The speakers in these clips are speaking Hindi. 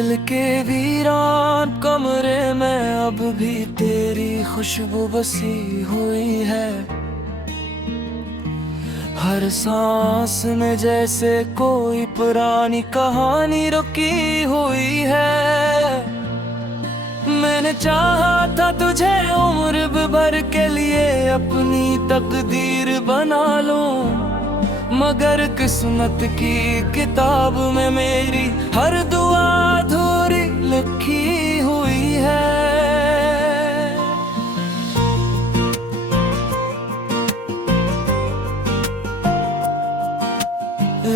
दिल के वीरान कमरे में अब भी तेरी खुशबू बसी हुई है। हर सांस में जैसे कोई पुरानी कहानी रुकी हुई है। मैंने चाहा था तुझे उम्र भर के लिए अपनी तकदीर बना लूं, मगर किस्मत की किताब में मेरी हर दुआ अधूरी लिखी हुई है।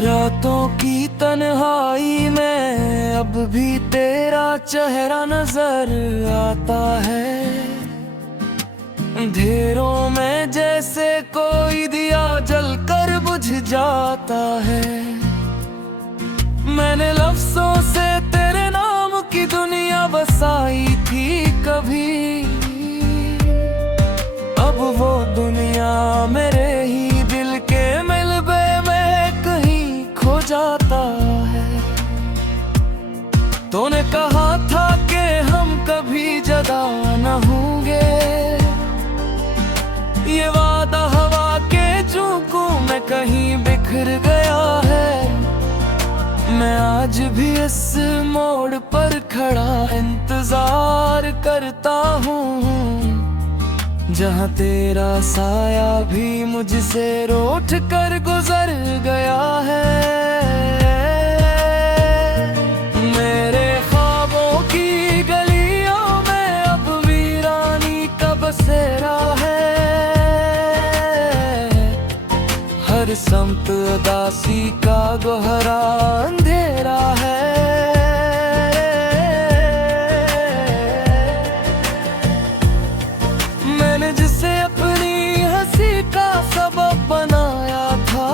रातों की तन्हाई में अब भी तेरा चेहरा नजर आता है। अंधेरों में जैसे कोई दिया जलकर बुझ जाता है। मैंने लफ्जों से तेरे नाम की दुनिया बसाई थी कभी, अब वो दुनिया मेरे ही दिल के मिलबे में कहीं खो जाता है। तूने कहा था कि हम कभी जुदा न होंगे, ये वादा हवा के झोंकों में कहीं बिखर गया है। मैं आज भी इस मोड़ पर खड़ा इंतजार करता हूँ, जहाँ तेरा साया भी मुझसे रूठ कर गुजर गया है। मेरे ख्वाबों की गलियों में अब वीरानी का बसेरा है। हर समत उदासी का गहरा अंधेरा है। मैंने जिसे अपनी हंसी का सबब बनाया था,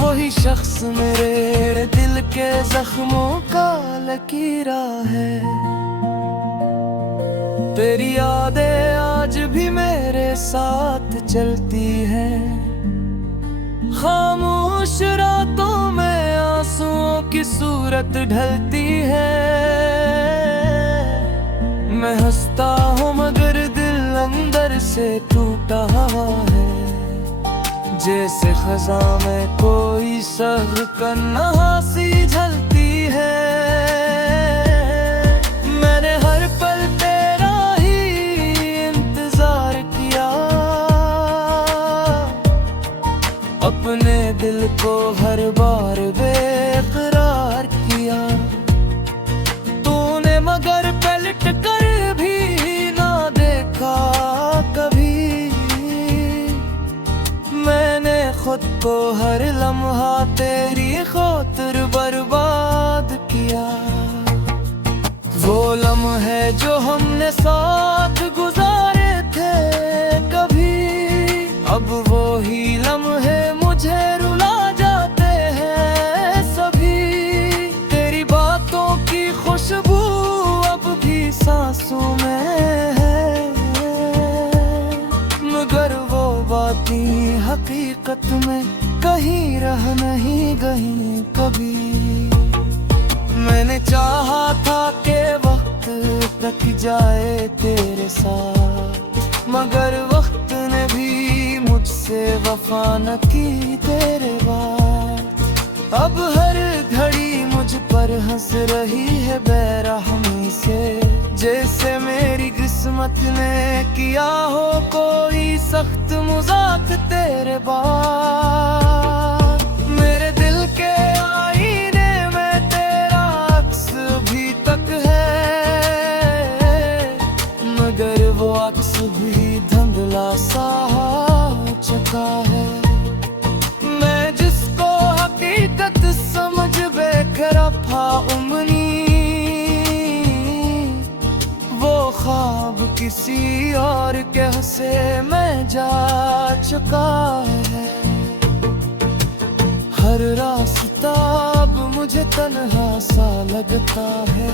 वही शख्स मेरे दिल के जख्मों का लकीरा है। तेरी यादें आज भी मेरे साथ चलती हैं, खामोश रातों में आंसुओं की सूरत ढलती है। मैं हंसता हूँ मगर दिल अंदर से टूटा हुआ है, जैसे खज़ां में कोई सब्र कन्हा सी झलती है। मैंने हर पल तेरा ही इंतजार किया, अपने दिल को हर बार बेकरार किया। तूने मगर पलट कर भी ना देखा कभी। मैंने खुद को हर लम्हा तेरी खातिर बर्बाद किया। वो लम्हे जो हमने साथ गुजारे थे कभी, अब वो ही लम्हे मुझे रुला जाते हैं सभी। तेरी बातों की खुशबू अब भी सांसों में है, मगर वो बातें हकीकत में कहीं रह नहीं गई कभी। मैंने चाहा था कि वक्त तक जाए तेरे साथ, मगर वक्त ने भी मुझसे वफा न की तेरे बाद। अब हर घड़ी मुझ पर हंस रही है बेरहमी से, जैसे मेरी किस्मत ने किया हो कोई सख्त मजाक तेरे बाद। मेरे दिल के आईने में तेरा अक्स भी तक है, मगर वो अक्स भी धुंधला सा हो चुका है। मैं जिसको हकीकत समझ बेखरा था उम्नी, वो ख्वाब किसी और के से मैं जा चुका है। हर रास्ता अब मुझे तन्हा सा लगता है,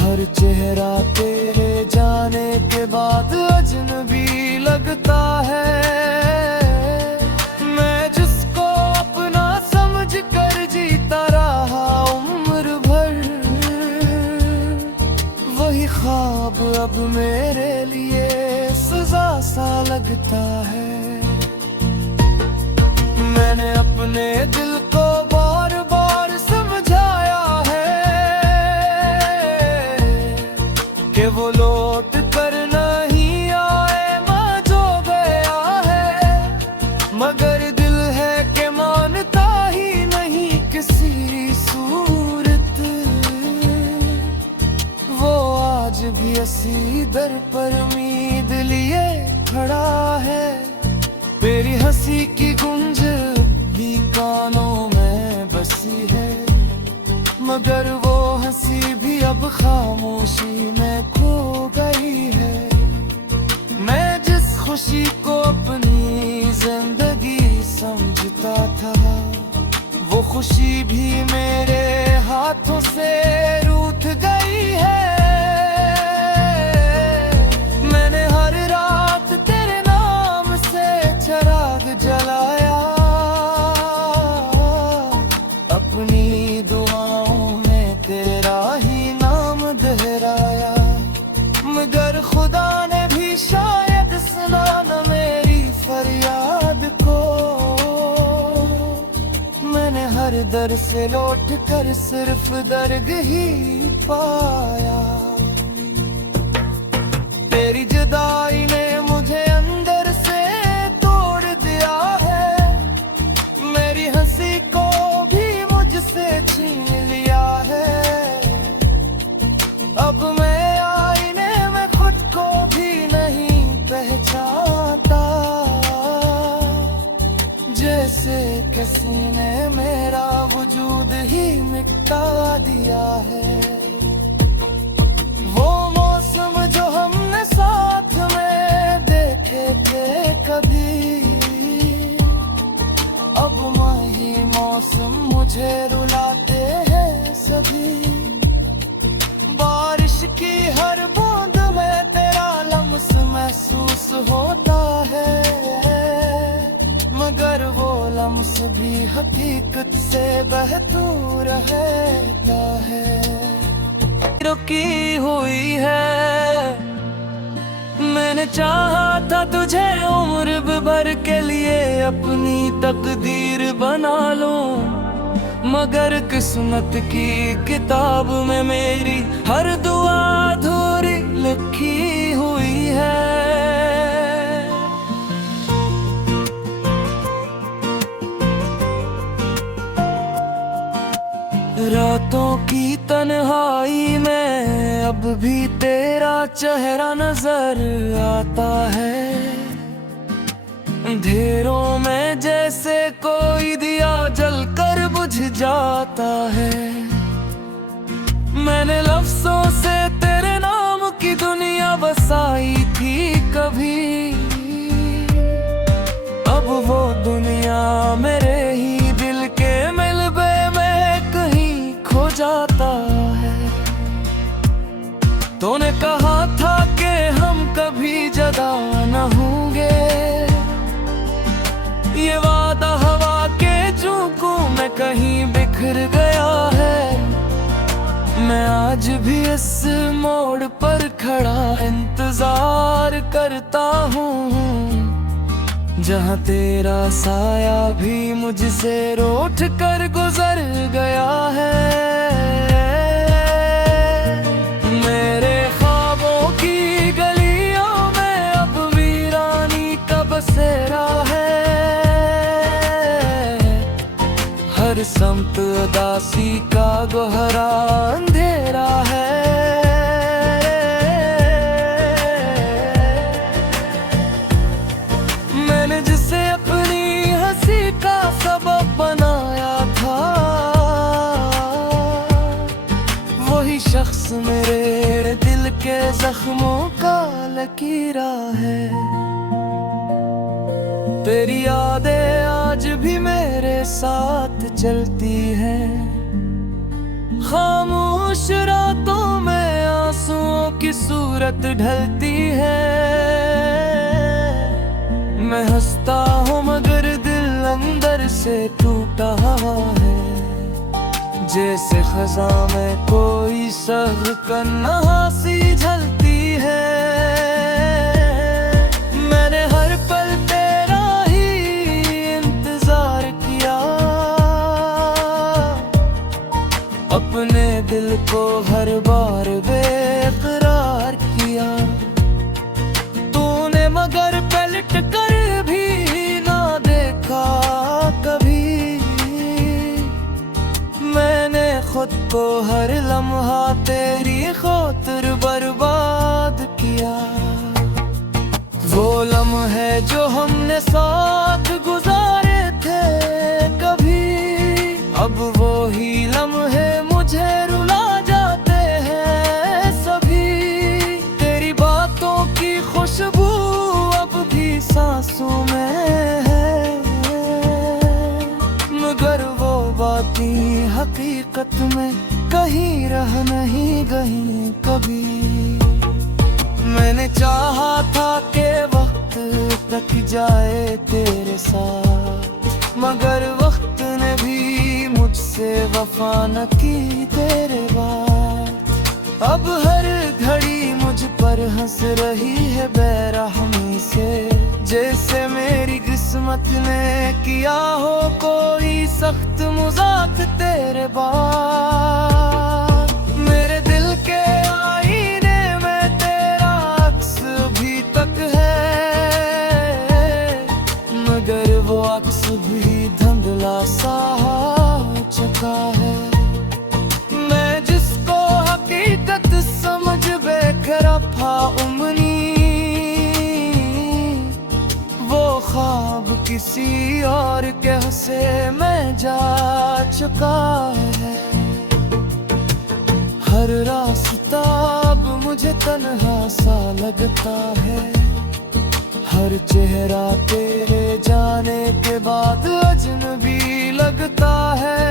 हर चेहरा तेरे जाने के बाद अजनबी लगता है। मैं जिसको अपना समझ कर जीता ख्वाब अब मेरे लिए सजा सा लगता है। मैंने अपने दिल को बार बार समझाया है कि वो लौट कर नहीं आएगा जो गया है, मगर दिल है कि मानता ही नहीं किसी सूरत। वो आज भी इसी दर पर उम्मीद लिए खड़ा है। मेरी हंसी की गूंज भी कानों में बसी है, मगर वो हंसी भी अब खामोशी में खो गई है। मैं जिस खुशी को अपनी जिंदगी समझता था, वो खुशी भी मेरे हाथों से रूठ गई है। मैंने हर रात तेरे नाम से चिराग जलाया, अपनी दुआओं में तेरा ही नाम दोहराया, मगर खुदा ने भी शायद सुना न मेरी फरियाद को। मैंने हर दर से लौट कर सिर्फ दर्द ही पाया। तेरी जुदाई ने मुझे अंदर से तोड़ दिया है, मेरी हंसी को भी मुझसे छीन लिया है। अब मैं आईने में खुद को भी नहीं पहचानता, जैसे किसी ने मेरा वजूद ही मिटा दिया है। वो मौसम जो हमने साथ में देखे थे कभी, अब वही मौसम मुझे रुलाते हैं सभी। बारिश की हर बूंद में तेरा लम्स महसूस होता है, मगर वो लम्स भी हकीकत से बहतूर रहता है। रुकी हुई है, मैंने चाहा था तुझे उम्र भर के लिए अपनी तकदीर बना लूं, मगर किस्मत की किताब में मेरी हर दुआ अधूरी लिखी हुई है। रातों की तन्हाई में अब भी तेरा चेहरा नजर आता है, अंधेरों में जैसे कोई दिया जलकर बुझ जाता है। मैंने लफ्जों से तेरे नाम की दुनिया बसाई थी कभी, अब वो दुनिया मेरे ही दिल के मिलबे में कहीं खो जाता है। तूने कहा था कि हम कभी जुदा न होंगे, ये वादा हवा के झोंकों में कहीं बिखर गया है। मैं आज भी इस मोड़ पर खड़ा इंतजार करता हूँ, जहाँ तेरा साया भी मुझसे रूठ कर गुजर गया है। मेरे ख्वाबों की गलियों में अब वीरानी का बसेरा है, हर समत उदासी का गहरा अंधेरा है। मैंने जिसे अपनी हंसी का सबब बनाया था, वही शख्स मेरे दिल के जख्मों का लकीरा है। तेरी यादें आज भी मेरे साथ चलती हैं, खामोश रातों में आंसुओं की सूरत ढलती है। मैं हंसता हूँ मगर दिल अंदर से टूटा है, जैसे खज़ां में कोई सहर कन्हा सी झल बार बार बेकरार किया तूने, मगर पलट कर भी ना देखा कभी। मैंने खुद को हर लम्हा तेरी खातिर बर्बाद किया। वो लम्हे जो हमने साथ गुजारे थे कभी, अब वो ही लम्हे मुझे रुला जाते हैं सभी। तेरी बातों की खुशबू अब भी सांसों में है, मगर वो बातें हकीकत में कहीं रह नहीं गई कभी। मैंने चाहा था कि वक्त तक जाए तेरे साथ, मगर वक्त ने भी मुझसे वफा न की तेरे बाद। अब हर घड़ी मुझ पर हंस रही है बेरहमी से, जैसे मेरी किस्मत ने किया हो कोई सख्त मजाक तेरे बाद। मेरे दिल के आईने में तेरा अक्स भी तक है, मगर वो अक्स भी धुंधला सा हो चुका है। मैं जिसको हकीकत समझ बेखरफा उम्नी, वो ख्वाब किसी और के से मैं जा चुका है। हर रास्ता अब मुझे तन्हा सा लगता है, हर चेहरा तेरे जाने के बाद अजनबी लगता है।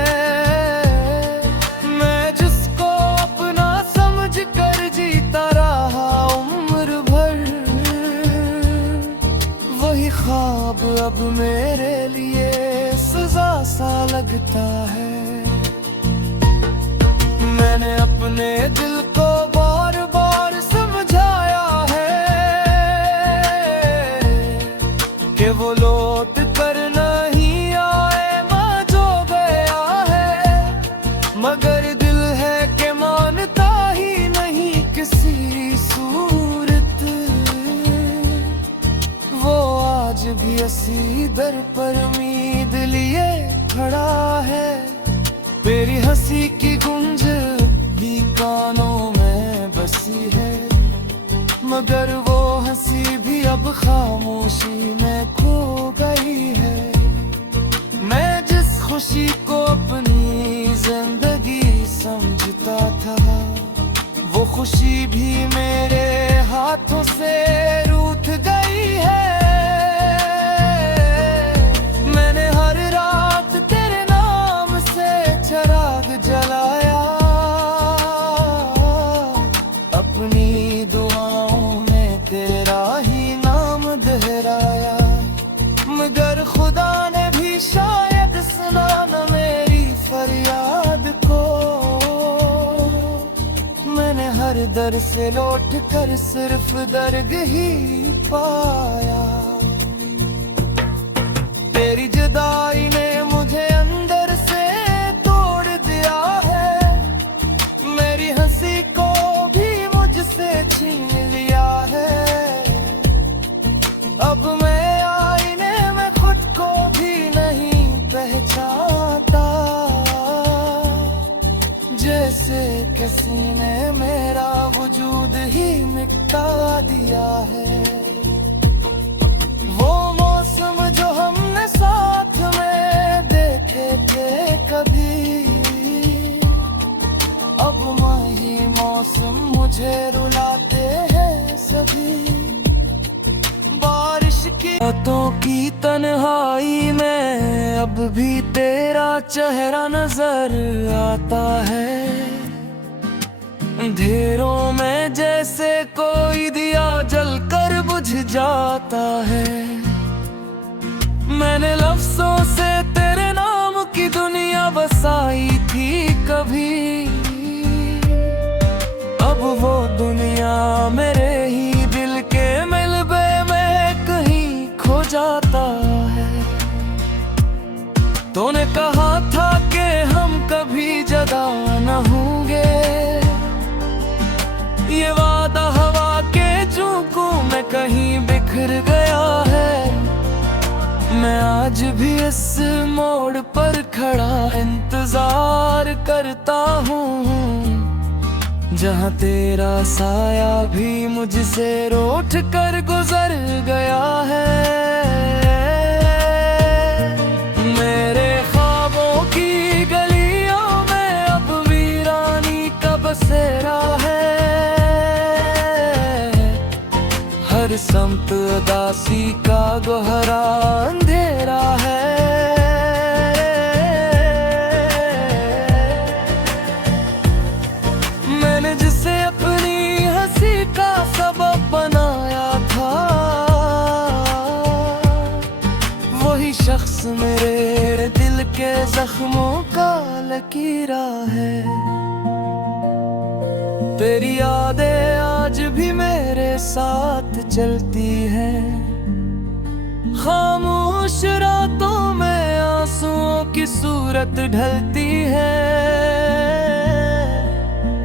मैं जिसको अपना समझ कर जीता रहा उम्र भर, वही ख्वाब अब मेरे लिए सजा सा लगता है। मैंने अपने दिल को बार बार समझाया है कि वो लौट कर नहीं आएगा जो गया है, मगर दिल है कि मानता ही नहीं किसी सूरत। वो आज भी इसी दर पर उम्मीद लिए खड़ा है, मेरी हंसी की गूंज भी कानों में बसी है, मगर वो हंसी भी अब खामोशी में खो गई है। मैं जिस खुशी को अपनी जिंदगी समझता था, वो खुशी भी मेरे हाथों से रूठ गई है। मैंने हर रात तेरे नाम से चिराग जलाया, अपनी दुआओं में तेरा ही नाम दोहराया, मगर खुदा ने भी शायद सुना न मेरी फरियाद को। मैंने हर दर से लौट कर सिर्फ दर्द ही पाया। तेरी जुदाई ने मुझे अंदर से तोड़ दिया है, मेरी हंसी को भी मुझसे छीन लिया है। अब मैं आईने में खुद को भी नहीं पहचानता, जैसे किसी ने मेरा वजूद ही मिटा दिया है। वो मौसम जो हमने साथ में देखे थे कभी, अब वही मौसम मुझे रुलाते हैं सभी। बारिश की रातों की तन्हाई में अब भी तेरा चेहरा नजर आता है, अंधेरों में जैसे कोई दिया जलकर बुझ जाता है। मैंने लफ्जों से तेरे नाम की दुनिया बसाई थी कभी, अब वो दुनिया मेरे ही दिल के मिलबे में कहीं खो जाता है। तूने कहा था कि हम कभी जुदा न होंगे, बिखर गया है। मैं आज भी इस मोड़ पर खड़ा इंतजार करता हूँ, जहाँ तेरा साया भी मुझसे रूठ कर गुजर गया है। मेरे ख्वाबों की गलियों में अब वीरानी का बसेरा है। हर समत उदासी का गहरा अंधेरा है। मैंने जिसे अपनी हंसी का सबब बनाया था, वही शख्स मेरे दिल के जख्मों का लकीरा है। तेरी यादें आज भी मेरे साथ चलती हैं, खामोश रातों में आंसुओं की सूरत ढलती है।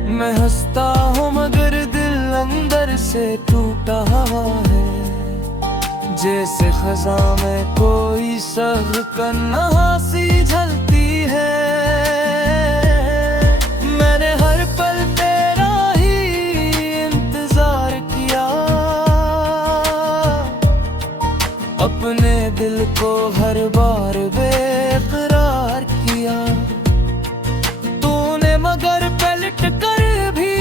मैं हंसता हूँ मगर दिल अंदर से टूटा हुआ है, जैसे खज़ां में कोई सहर कन्हा सी झलती है। मैंने हर पल तेरा ही इंतजार किया, अपने दिल को हर बार बेकरार किया। तूने मगर पलट कर भी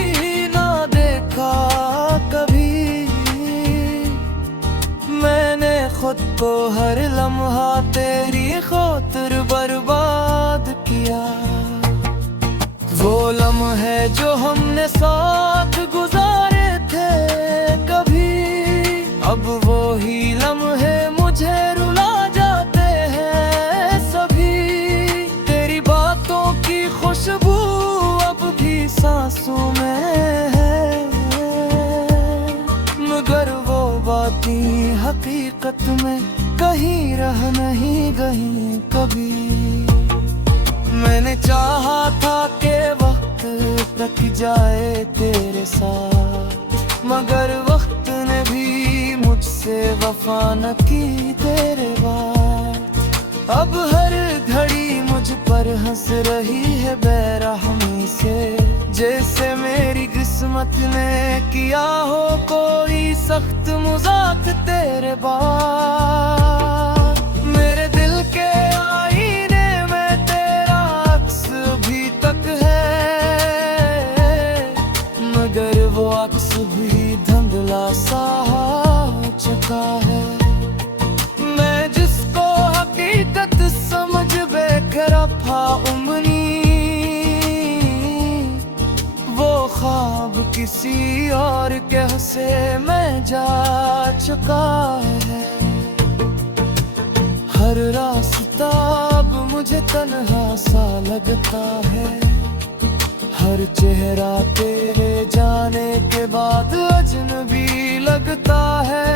ना देखा कभी, मैंने खुद को हर लम्हा तेरी खातिर बर्बाद किया। वो लम्हे जो हमने साथ गुजारे थे कभी, अब वो ही लम्हे मुझे रुला जाते हैं सभी। तेरी बातों की खुशबू अब भी सांसों में है, मगर वो बातें हकीकत में कहीं रह नहीं गई कभी। मैंने चाहा था कि वक्त तक जाए तेरे साथ, मगर वक्त ने भी मुझसे वफा न की तेरे बाद। अब हर घड़ी मुझ पर हंस रही है बेरहमी से, जैसे मेरी किस्मत ने किया हो कोई सख्त मजाक तेरे बाद। मेरे दिल के आईने में तेरा अक्स भी तक है, मगर वो अक्स भी धुंधला सा हो चुका है। मैं जिसको हकीकत समझ बेखरफा उम्री, वो ख्वाब किसी और के से मैं जा चुका है। हर रास्ता अब मुझे तन्हा सा लगता है, हर चेहरा तेरे जाने के बाद अजनबी लगता है।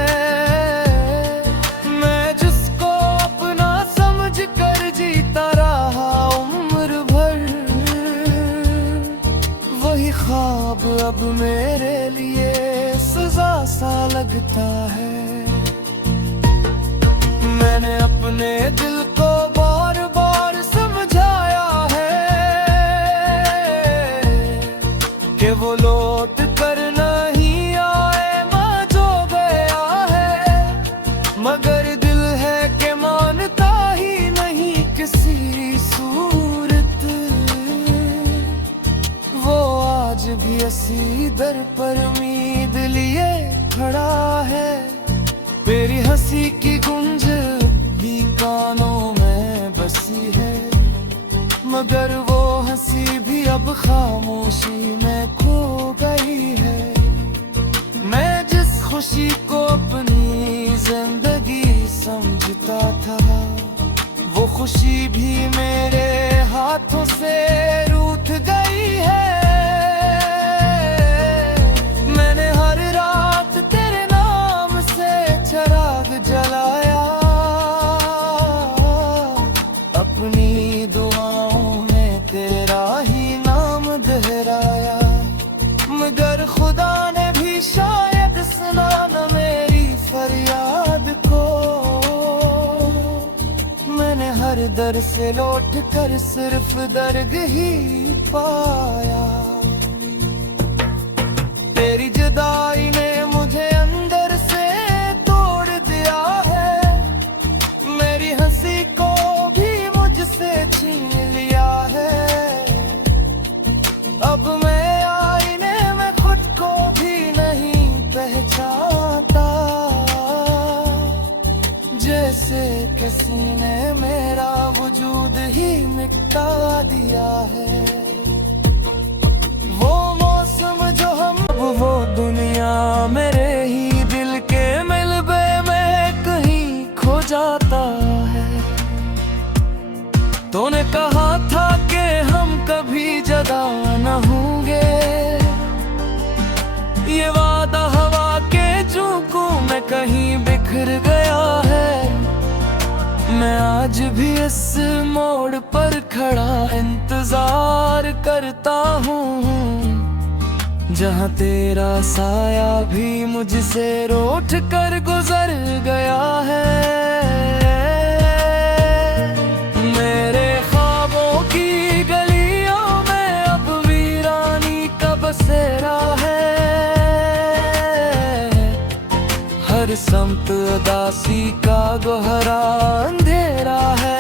मैं जिसको अपना समझ कर जीता रहा उम्र भर, वही ख्वाब अब मेरे लिए सजा सा लगता है। मैंने अपने दिल को बार बार समझाया है कि वो लौट कर नहीं आएगा जो गया है, मगर दिल है कि मानता ही नहीं किसी सूरत। वो आज भी इसी दर पर उम्मीद लिए खड़ा है, तेरी हंसी की गूंज भी कानों में बसी है, मगर वो हंसी भी अब खामोशी में खो गई है। मैं जिस खुशी को अपनी जिंदगी समझता था, वो खुशी भी मेरे हाथों से रूठ गई है। मैंने हर रात तेरे नाम से चिराग जलाया, अपनी दुआओं में तेरा ही नाम दोहराया, मगर खुदा ने भी शायद सुना न मेरी अंदर से लौट कर सिर्फ दर्द ही पाया। तेरी जुदाई ने मुझे अंदर से तोड़ दिया है, मेरी हंसी को भी मुझसे छीन लिया है। अब मैं आईने में खुद को भी नहीं पहचानता, जैसे किसी ने मेरा वजूद ही मिटा दिया है। वो मौसम जो हम, वो दुनिया मेरे ही दिल के मिलबे में कहीं खो जाता है। तूने कहा था कि हम कभी जुदा न होंगे, ये वादा हवा के झोंकों में कहीं बिखर गया है। मैं आज भी इस मोड़ पर खड़ा इंतजार करता हूँ, जहाँ तेरा साया भी मुझसे रूठ कर गुजर गया है। मेरे ख्वाबों की गलियों में अब वीरानी का बसेरा है, हर समत उदासी का गहरा अंधेरा है।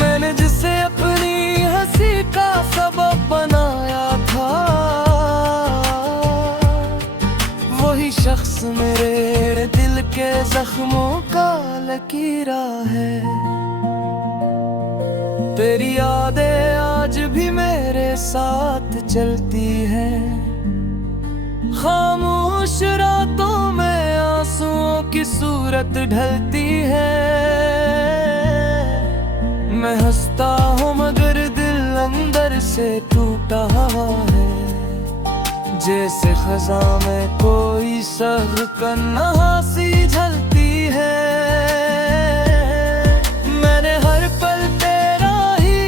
मैंने जिसे अपनी हंसी का सबब बनाया था, वही शख्स मेरे दिल के जख्मों का लकीरा है। तेरी यादें आज भी मेरे साथ चलती हैं, खामोश रातों में आंसुओं की सूरत ढलती है। मैं हंसता हूँ मगर दिल अंदर से टूटा है, जैसे खज़ां में कोई सह कन्हा सी झलती है। मैंने हर पल तेरा ही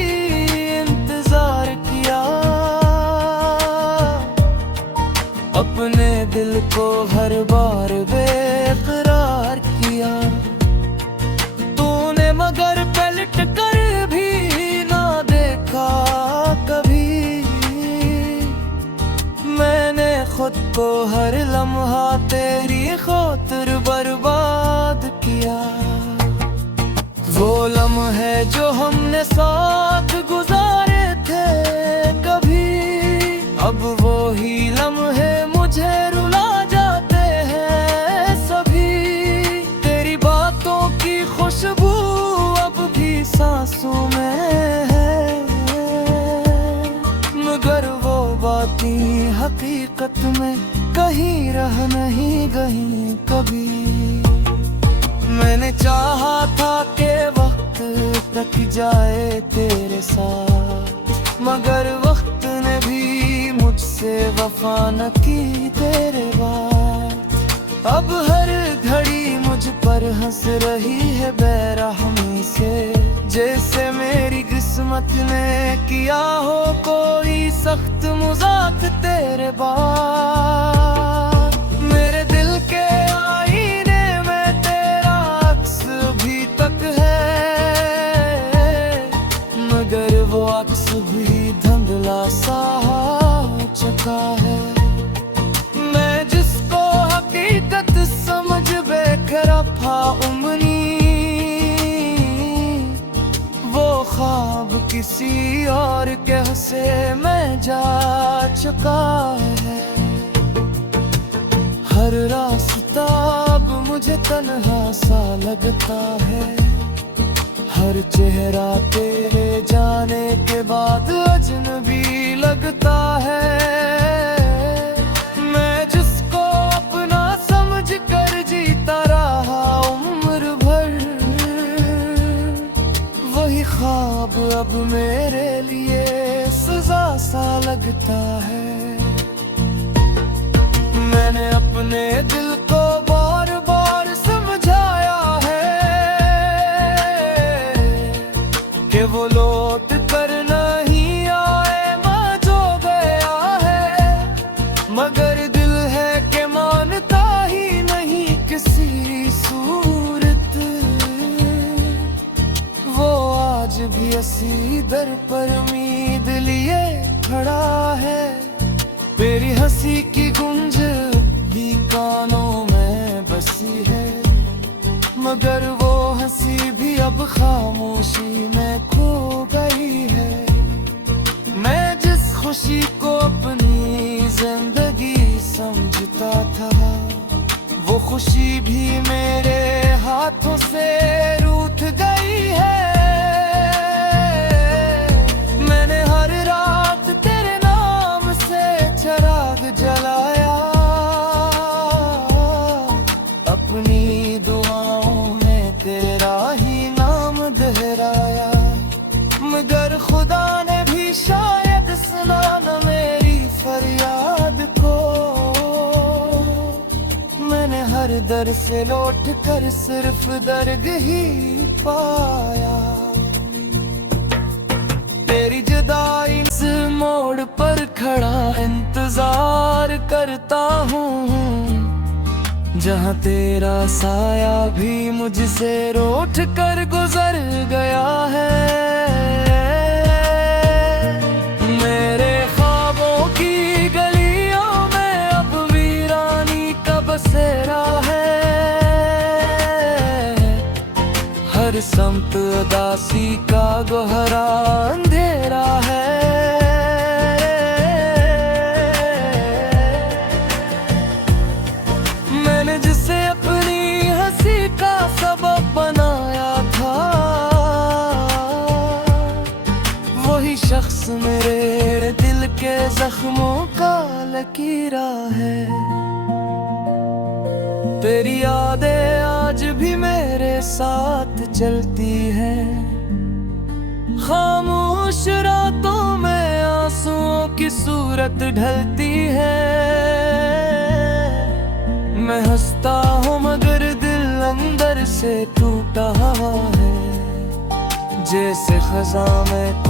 इंतजार किया, अपने दिल को हर बार बेकरार किया। तूने मगर पलट कर भी ना देखा कभी, मैंने खुद को हर लम्हा तेरी खातिर बर्बाद किया। वो लम्हे जो हमने साथ गुजारे थे कभी, अब वो ही लम्हे मुझे रुला जाते हैं सभी। तेरी बातों की खुशबू अब भी सांसों में है, मगर वो बातें हकीकत में कहीं रह नहीं गई कभी। मैंने चाहा था कि वक्त तक जाए तेरे साथ, मगर वक्त ने भी मुझसे वफा न की तेरे बाद। अब हर घड़ी मुझ पर हंस रही है बेरहमी से, जैसे मेरी किस्मत ने किया हो कोई सख्त मजाक तेरे बाद। मेरे दिल के आईने में तेरा अक्स भी तक है, मगर वो अक्स भी धुंधला सा हो चुका है। मैं जिसको हकीकत समझ बेखरफा उम्री, वो ख्वाब किसी और के से मैं जा चुका है। हर रास्ता अब मुझे तन्हा सा लगता है, हर चेहरा तेरे जाने के बाद अजनबी लगता है। मैं जिसको अपना समझ कर जीता रहा उम्र भर, वही ख्वाब अब मेरे लिए सजा सा लगता है। मैंने अपने दिल को बार बार समझाया है कि वो लौट कर नहीं आएगा जो गया है, मगर दिल है कि मानता ही नहीं दर पर उम्मीद लिए खड़ा है। तेरी हंसी की गूंज भी कानों में बसी है, मगर वो हंसी भी अब खामोशी में खो गई है। मैं जिस खुशी को अपनी जिंदगी समझता था, वो खुशी भी मेरे हाथों से रूठ गई है। मैंने हर रात तेरे नाम से चिराग जलाया, अपनी दुआओं में तेरा ही नाम दोहराया, मगर खुदा ने भी शायद सुना न मेरी फरियाद को। मैंने हर दर से लौट कर सिर्फ दर्द ही पाया। तेरी जुदाई इस मोड़ पर खड़ा इंतजार करता हूँ, जहाँ तेरा साया भी मुझसे रूठ कर गुजर गया है। मेरे ख्वाबों की गलियों में अब वीरानी का बसेरा है, हर समत उदासी का गहरा अंधेरा है। मैंने जिसे अपनी हंसी का सबब बनाया था, वही शख्स मेरे दिल के जख्मों का लकीरा है। तेरी यादें आज भी मेरे साथ चलती हैं, खामोश रातों में आंसुओं की सूरत ढलती है। मैं हंसता हूँ मगर दिल अंदर से टूटा है, जैसे खज़ां में